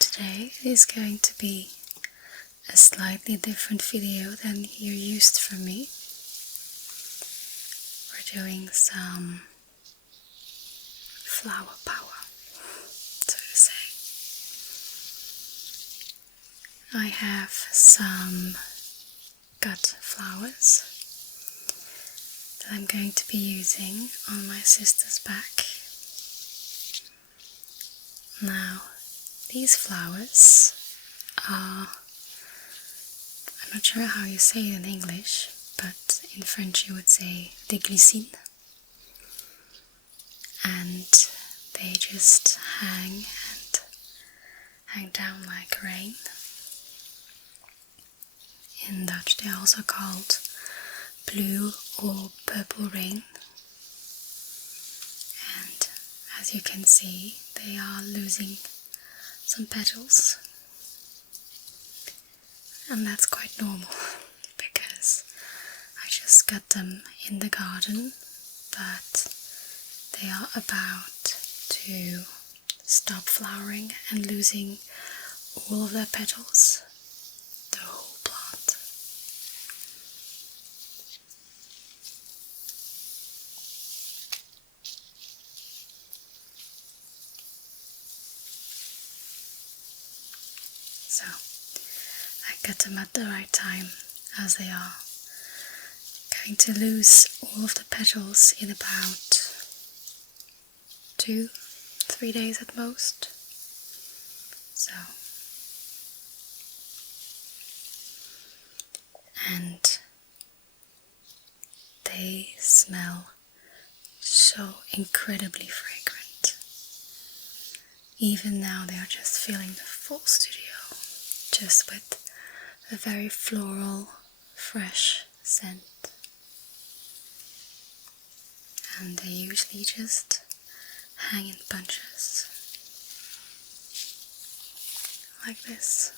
Today is going to be a slightly different video than you're used from me. We're doing some flower power, so to say. I have some gut flowers that I'm going to be using on my sister's back. Now, these flowers are, I'm not sure how you say it in English, but in French you would say des glycines, and they just hang down like rain. In Dutch they are also called blue or purple rain, and as you can see they are losing some petals, and that's quite normal because I just got them in the garden, but they are about to stop flowering and losing all of their petals, the whole plant. So I cut them at the right time, as they are going to lose all of the petals in about 2-3 days at most. So, and they smell so incredibly fragrant. Even now they are just filling the full studio, just with a very floral, fresh scent. And they usually just hang in bunches, like this.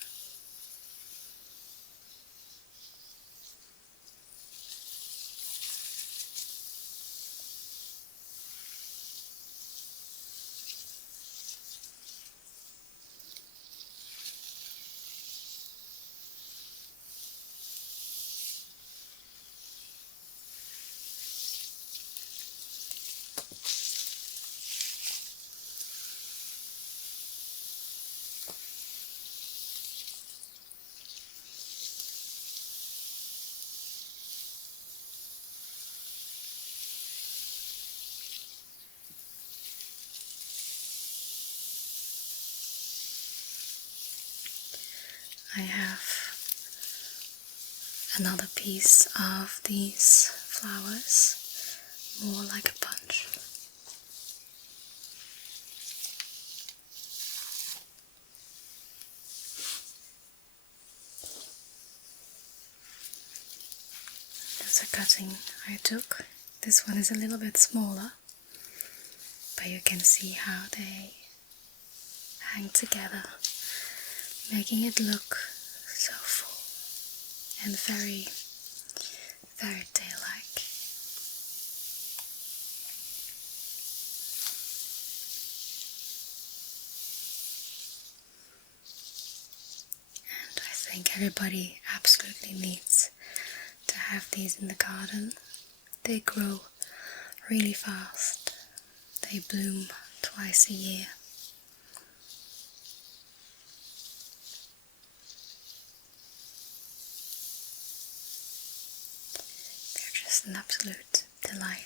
I have another piece of these flowers, more like a bunch. That's a cutting I took. This one is a little bit smaller, but you can see how they hang together, making it look so full and very fairy tale like. And I think everybody absolutely needs to have these in the garden. They grow really fast. They bloom twice a year. They're just an absolute delight.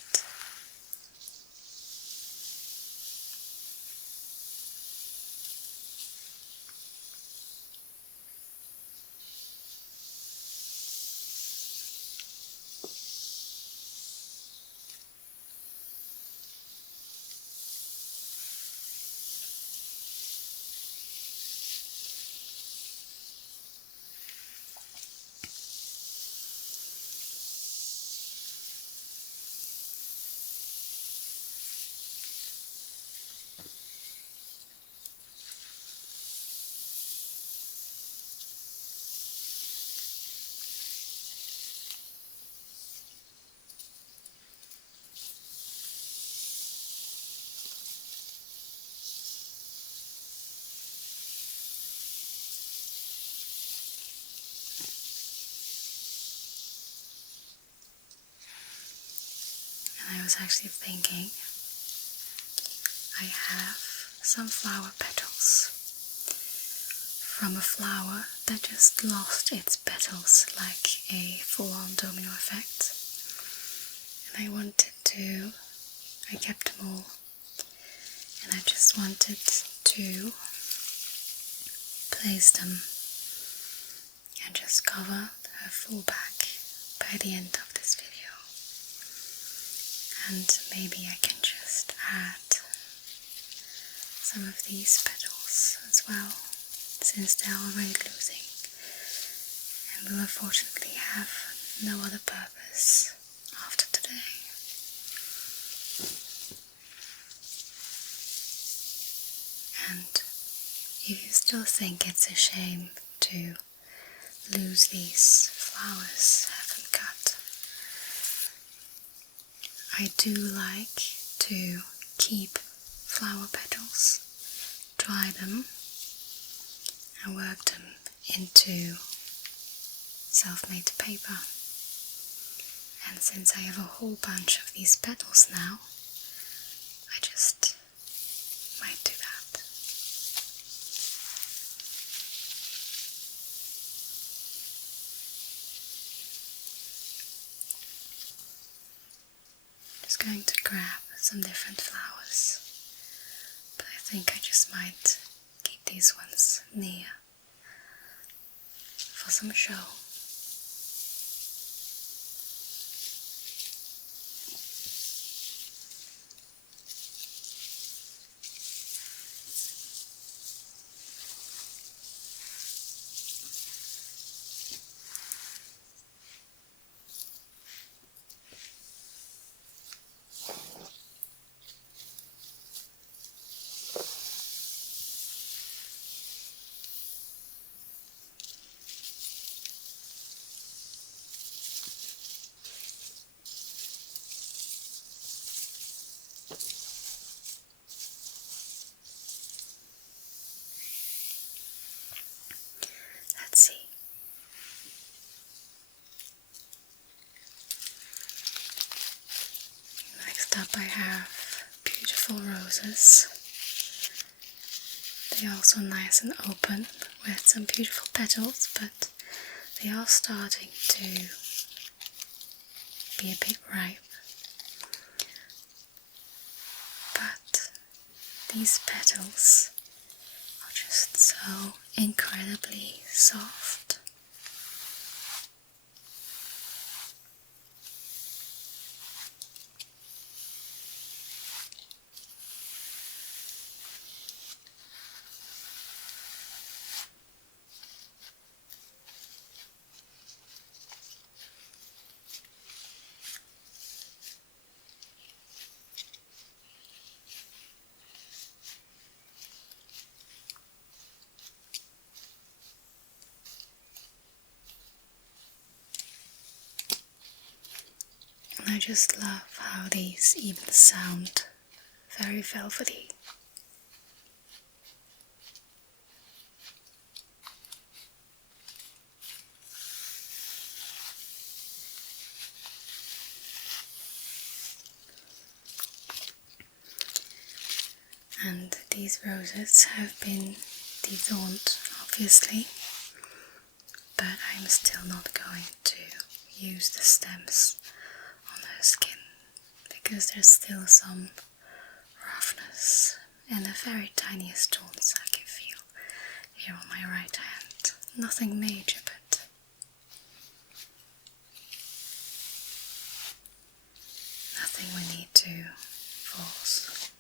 was actually thinking I have some flower petals from a flower that just lost its petals like a full-on domino effect. And I kept them all, and I just wanted to place them and just cover her full back by the end of this video. And maybe I can just add some of these petals as well, since they're already losing and will unfortunately have no other purpose after today. And if you still think it's a shame to lose these flowers, have them cut, I do like to keep flower petals, dry them and work them into self-made paper. And since I have a whole bunch of these petals now, I just might do that. Just going to grab some different flowers, but I think I just might keep these ones near for some show. Let's see. Next up I have beautiful roses. They're also nice and open with some beautiful petals, but they are starting to be a bit ripe. But these petals are just so incredibly soft. And I just love how these even sound very velvety. And these roses have been dethorned, obviously, but I'm still not going to use the stems on her skin because there's still some roughness and the very tiniest thorns I can feel here on my right hand. Nothing major, but nothing we need to force.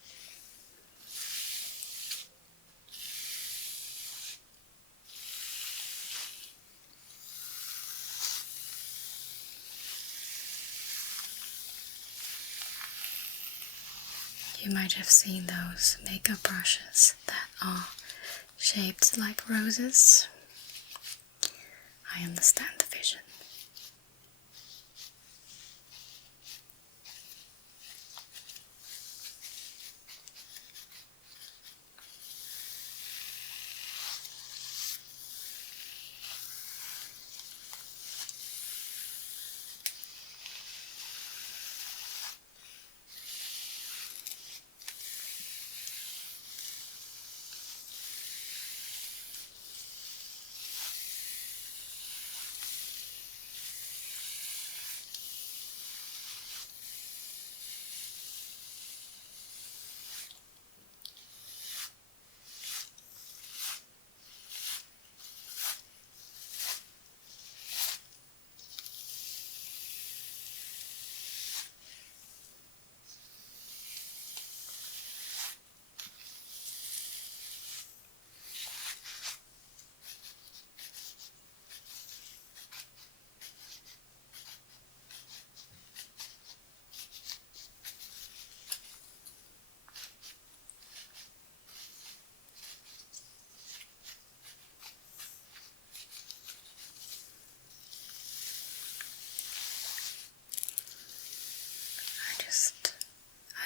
You might have seen those makeup brushes that are shaped like roses. I understand the vision.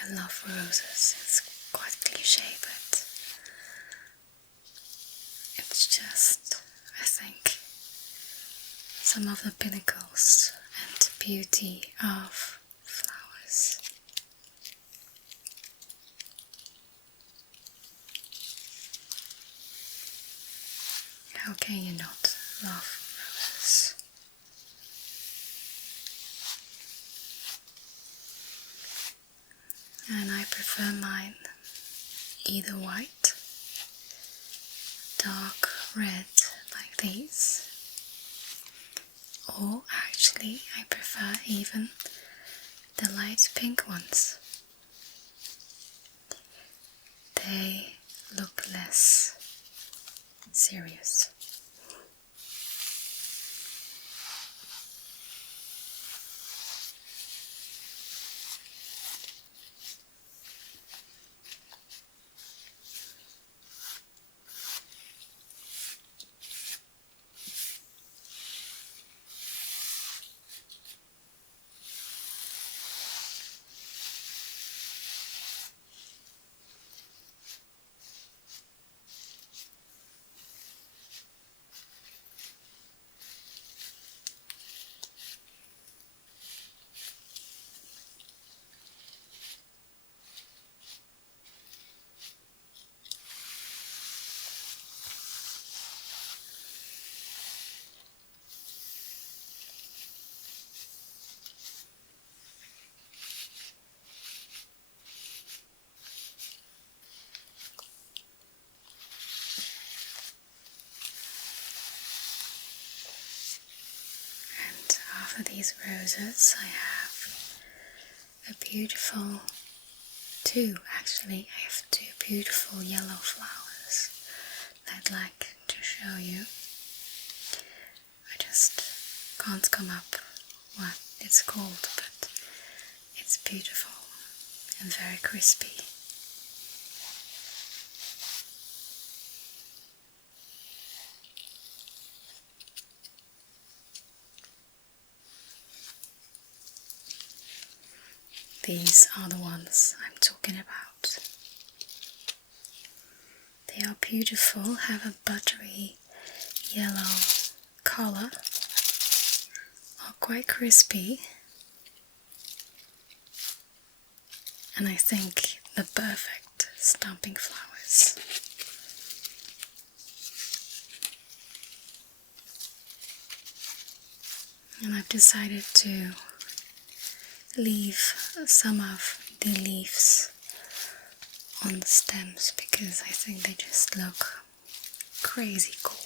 I love roses. It's quite cliche, but it's just, I think, some of the pinnacles and beauty of flowers. How can you not love roses? And I prefer mine either white, dark red like these, or actually I prefer even the light pink ones. They look less serious. And after these roses I have a beautiful, I have two beautiful yellow flowers that I'd like to show you. I just can't come up what it's called, but it's beautiful and very crispy. These are the ones I'm talking about. They are beautiful, have a buttery yellow color, are quite crispy, and I think the perfect stamping flowers. And I've decided to leave some of the leaves on the stems because I think they just look crazy cool.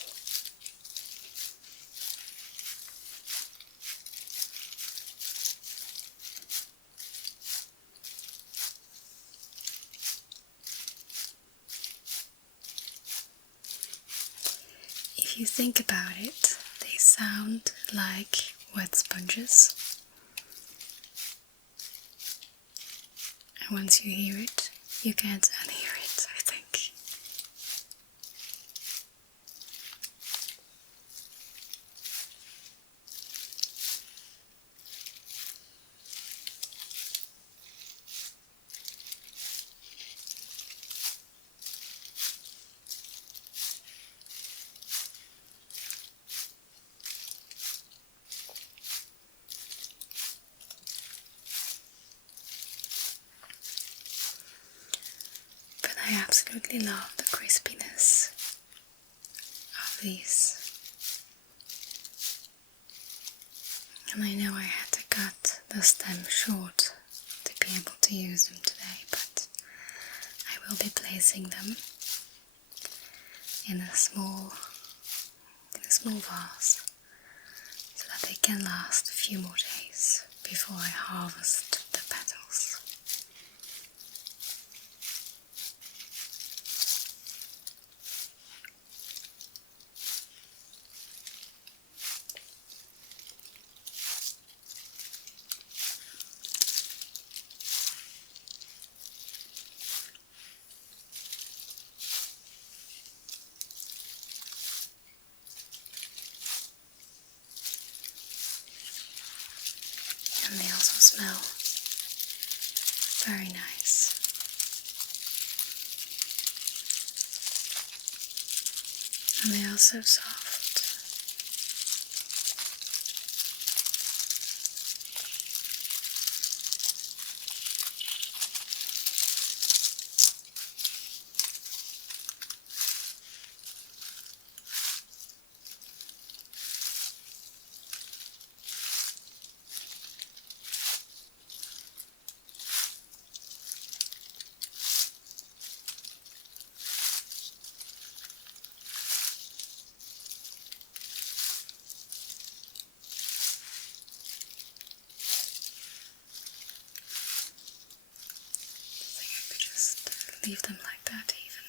If you think about it, they sound like wet sponges. And once you hear it, you can't unhear it, I think. But I absolutely love the crispiness of these. And I know I had to cut the stem short to be able to use them today, but I will be placing them in a small vase so that they can last a few more days before I harvest the petals. And they also smell very nice. feel so soft. Leave them like that even.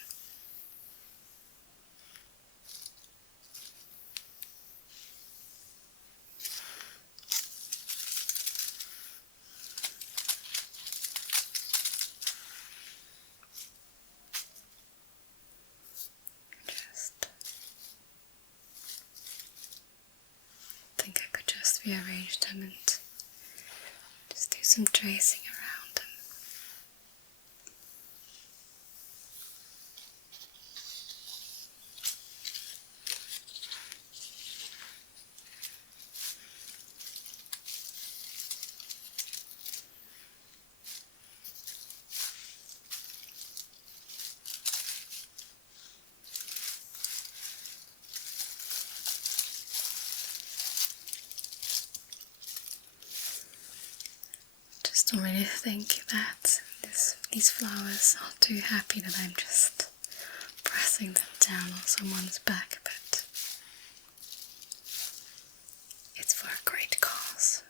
I think I could just rearrange them and just do some tracing around them. Just don't really think that these flowers are too happy that I'm just pressing them down on someone's back, but it's for a great cause.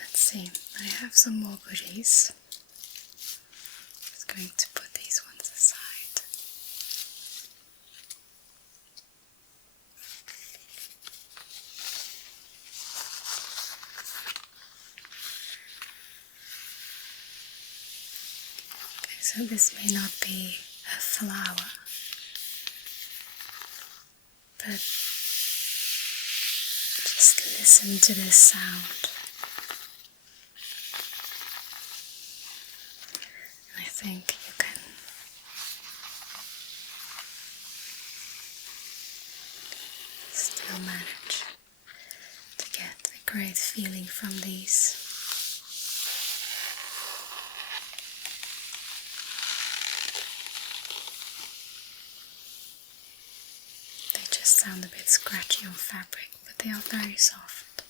Let's see, I have some more goodies. Just going to put these ones aside. Okay, so this may not be a flower, but just listen to this sound. And I think you can still manage to get a great feeling from these. They just sound a bit scratchy on fabric, but they are very soft.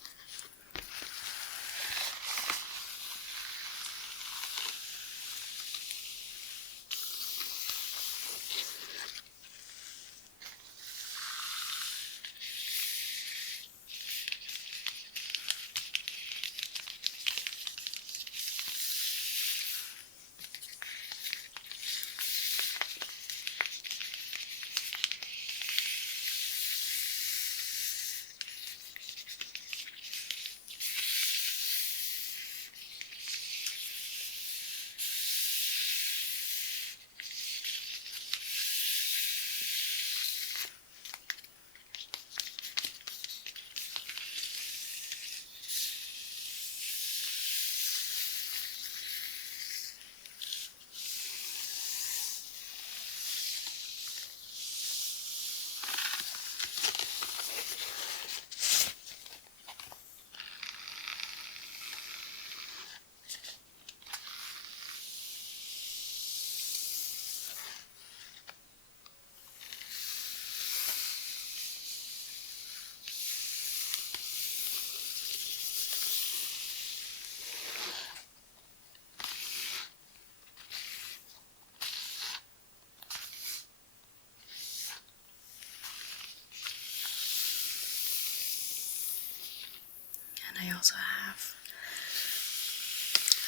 And I also have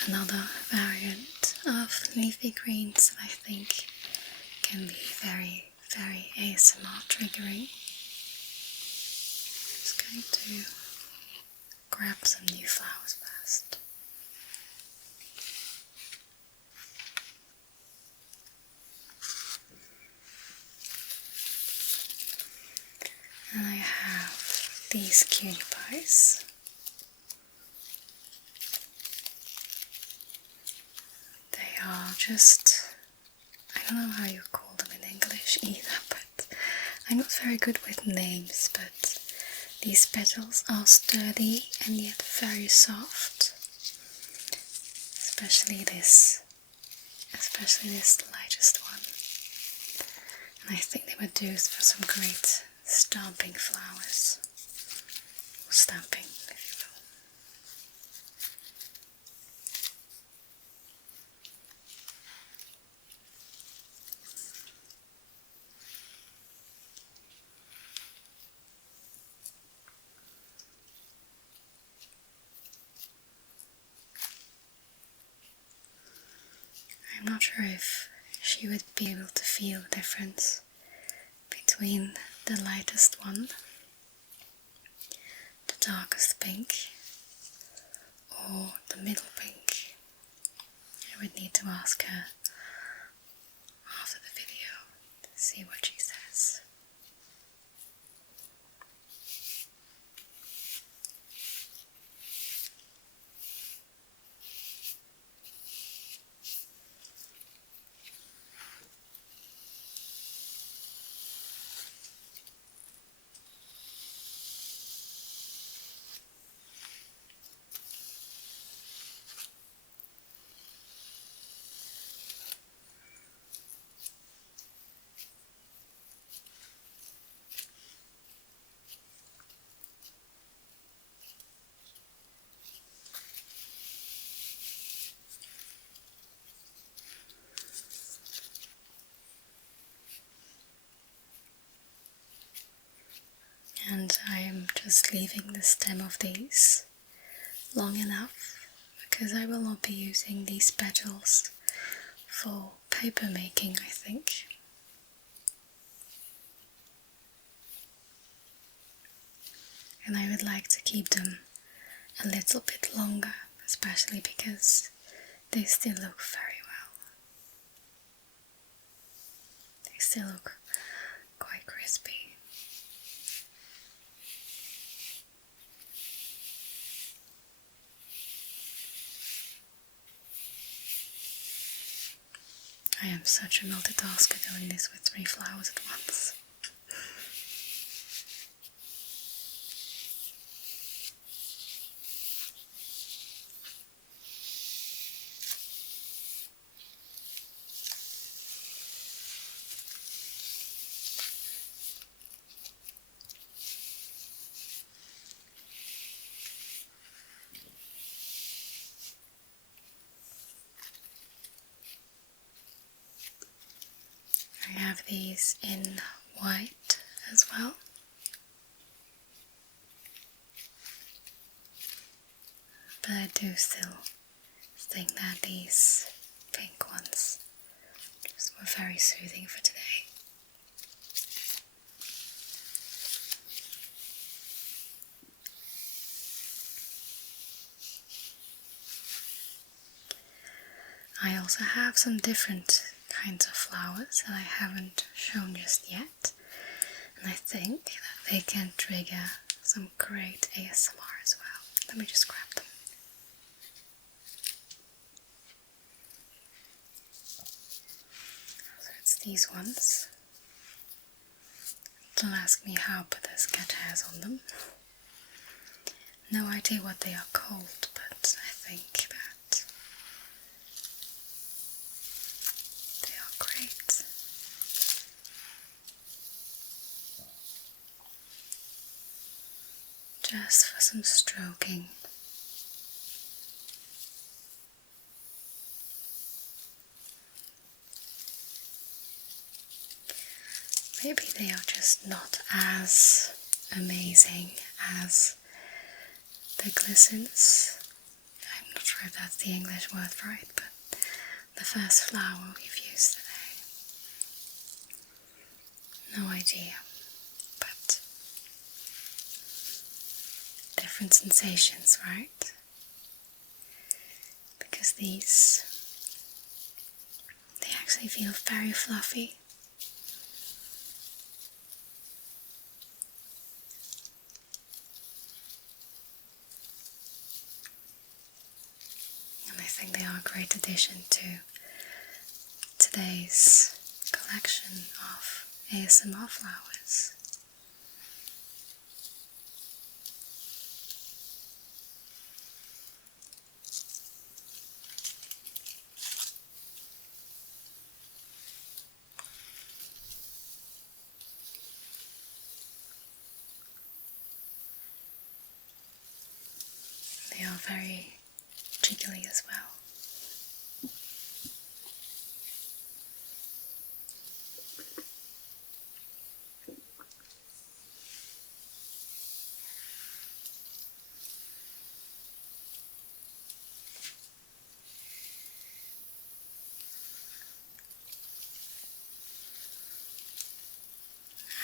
another variant of leafy greens that I think can be very, very ASMR triggering. Just going to grab some new flowers first. And I have these cutie pies. They are just, I don't know how you call them in English either, but I'm not very good with names, but these petals are sturdy and yet very soft. Especially this lightest one. And I think they would do for some great stamping flowers. Or stamping, if you will. I'm not sure if she would be able to feel the difference between the lightest one, the darkest pink, or the middle pink. I would need to ask her after the video to see what she says. And I am just leaving the stem of these long enough because I will not be using these petals for paper making, I think. And I would like to keep them a little bit longer, especially because they still look very well. They still look quite crispy. I am such a multitasker doing this with 3 flowers at once. I have these in white as well. But I do still think that these pink ones just were very soothing for today. I also have some different kinds of flowers that I haven't shown just yet, and I think that they can trigger some great ASMR as well. Let me just grab them. So it's these ones. Don't ask me how, but there's cat hairs on them. No idea what they are called, but I think that they are great. Just for some stroking. Maybe they are just not as amazing as the glistens. I'm not sure if that's the English word for it, but the first flower we've used today. No idea, but they're different sensations, right? Because these, they actually feel very fluffy. And I think they are a great addition to today's collection of ASMR flowers. They are very jiggly as well.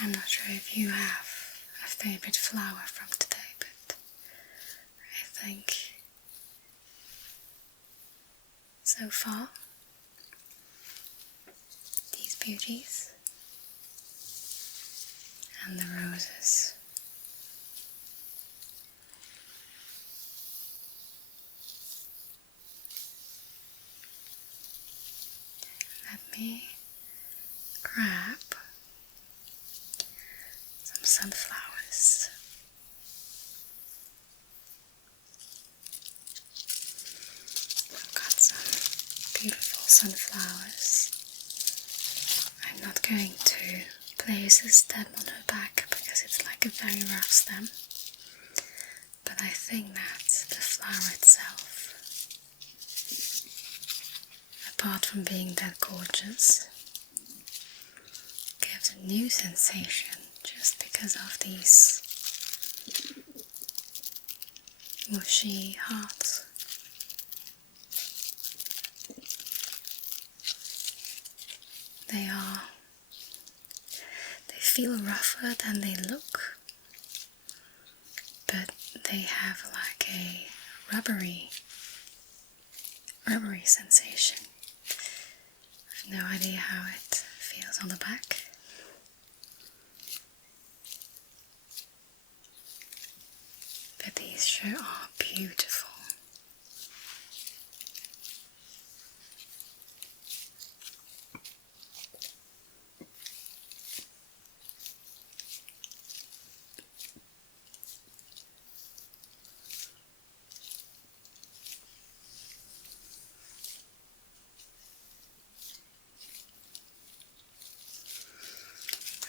I'm not sure if you have a favorite flower from today, but I think so far these beauties and the roses. Let me grab some sunflowers. I've got some beautiful sunflowers. I'm not going to place a stem on her back because it's like a very rough stem, but I think that the flower itself, apart from being that gorgeous, gives a new sensation just because of these mushy hearts. They feel rougher than they look, but they have like a rubbery sensation. I have no idea how it feels on the back. But these sure are beautiful.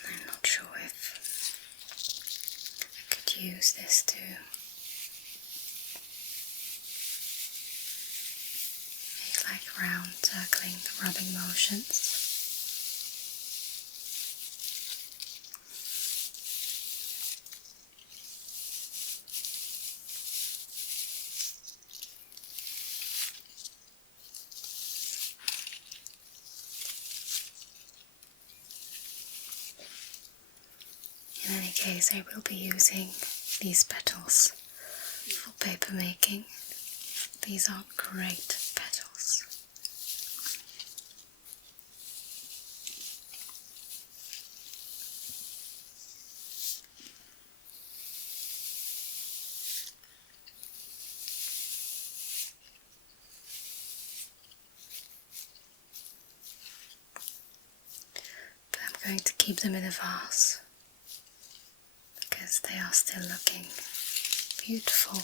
I'm not sure if I could use this to make like round circling rubbing motions. In any case, I will be using these petals for paper making. These are great petals. But I'm going to keep them in a vase because they are still looking beautiful.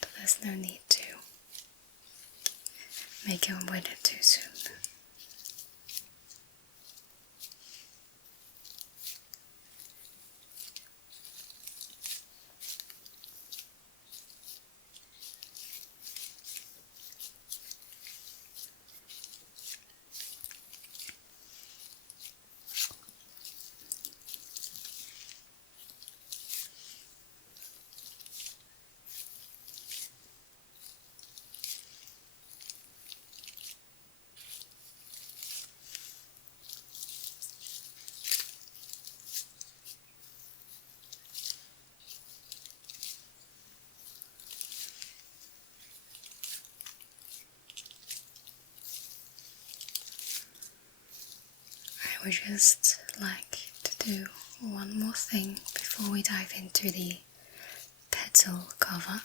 But there's no need to make them with it too soon. I would just like to do one more thing before we dive into the petal cover,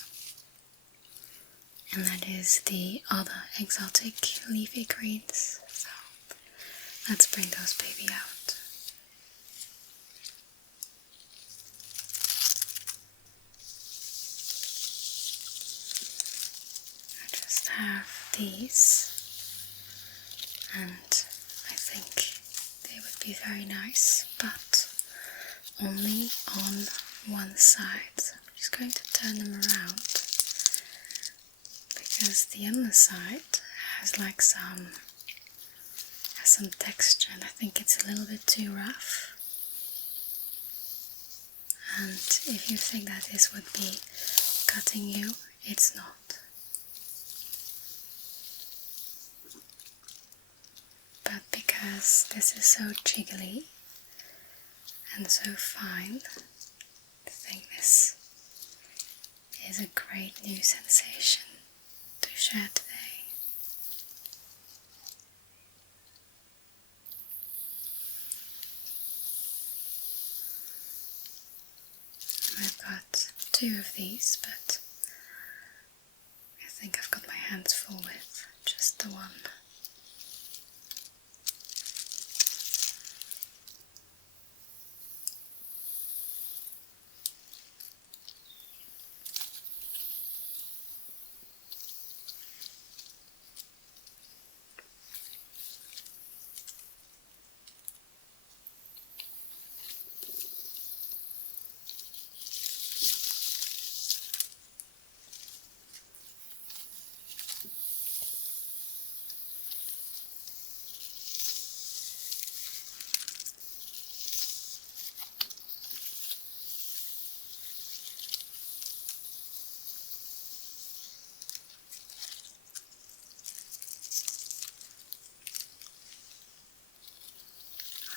and that is the other exotic leafy greens. So let's bring those baby out. I just have these, and I think they would be very nice, but only on one side. So I'm just going to turn them around, because the underside has like some texture, and I think it's a little bit too rough. And if you think that this would be cutting you, it's not. But because this is so jiggly and so fine, I think this is a great new sensation to share today. I've got 2 of these, but I think I've got my hands full with just the one.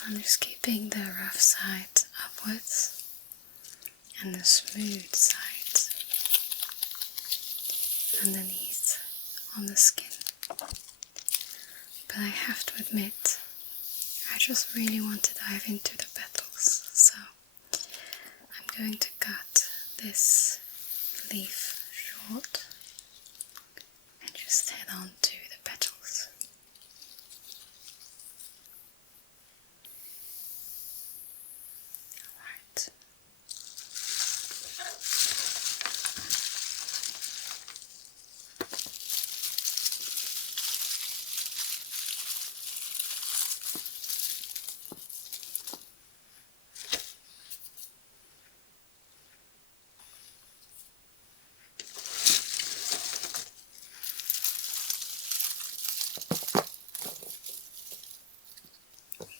I'm just keeping the rough side upwards and the smooth side underneath on the skin. But I have to admit, I just really want to dive into the petals, so I'm going to cut this leaf short and just head on to the petals. Alright.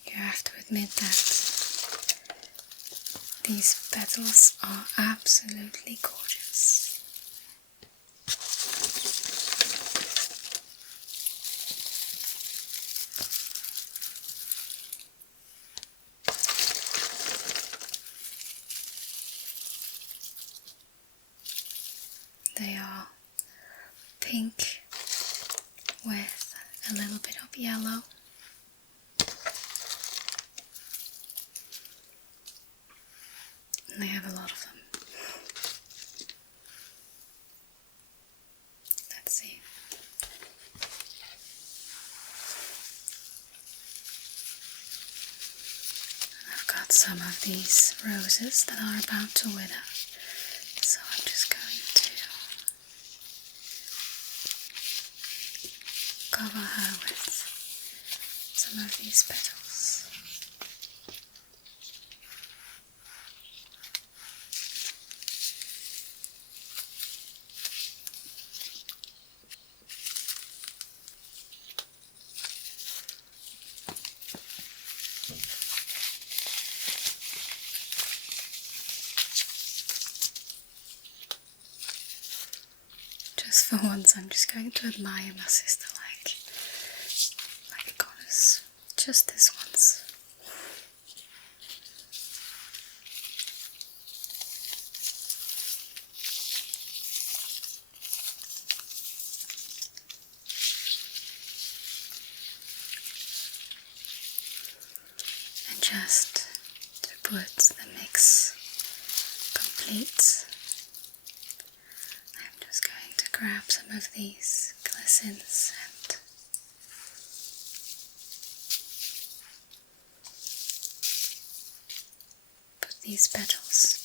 You have to admit that these petals are absolutely gorgeous. They are pink with a little bit of yellow. And they have a lot of them. Let's see. I've got some of these roses that are about to wither, so I'm just going to cover her with some of these petals. Just for once, I'm just going to admire my sister like a goddess. Just this once. just to put the mix complete, I'm just going to grab some of these glycins and put these petals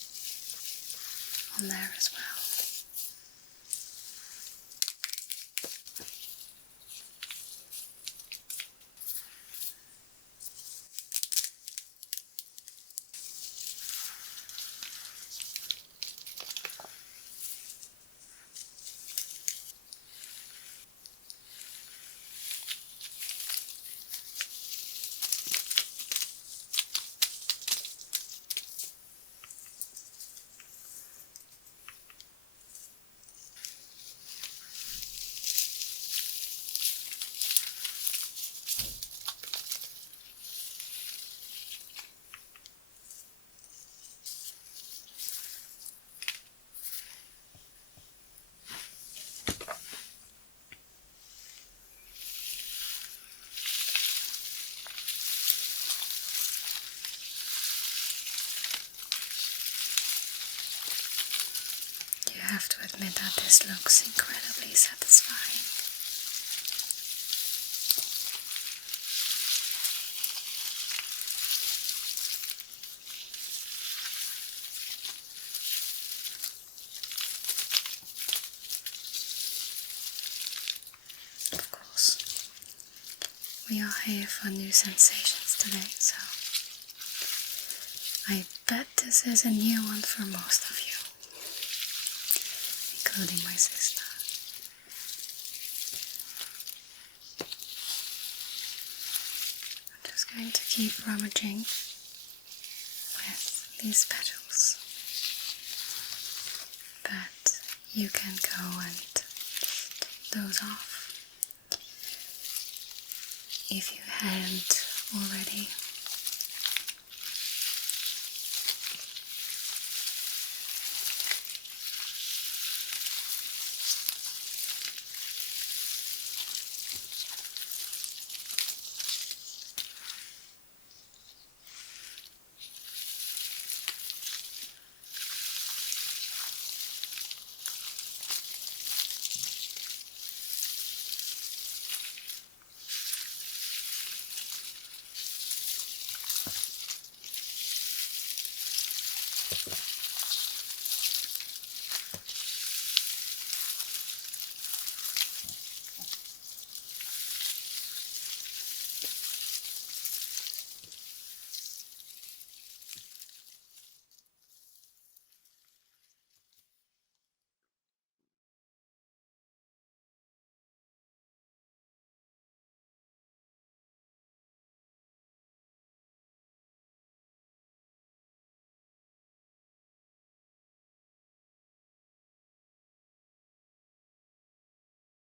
on there as well. You have to admit that this looks incredibly satisfying. Of course, we are here for new sensations today, so I bet this is a new one for most of you, including my sister. I'm just going to keep rummaging with these petals, but you can go and doze off if you hadn't already.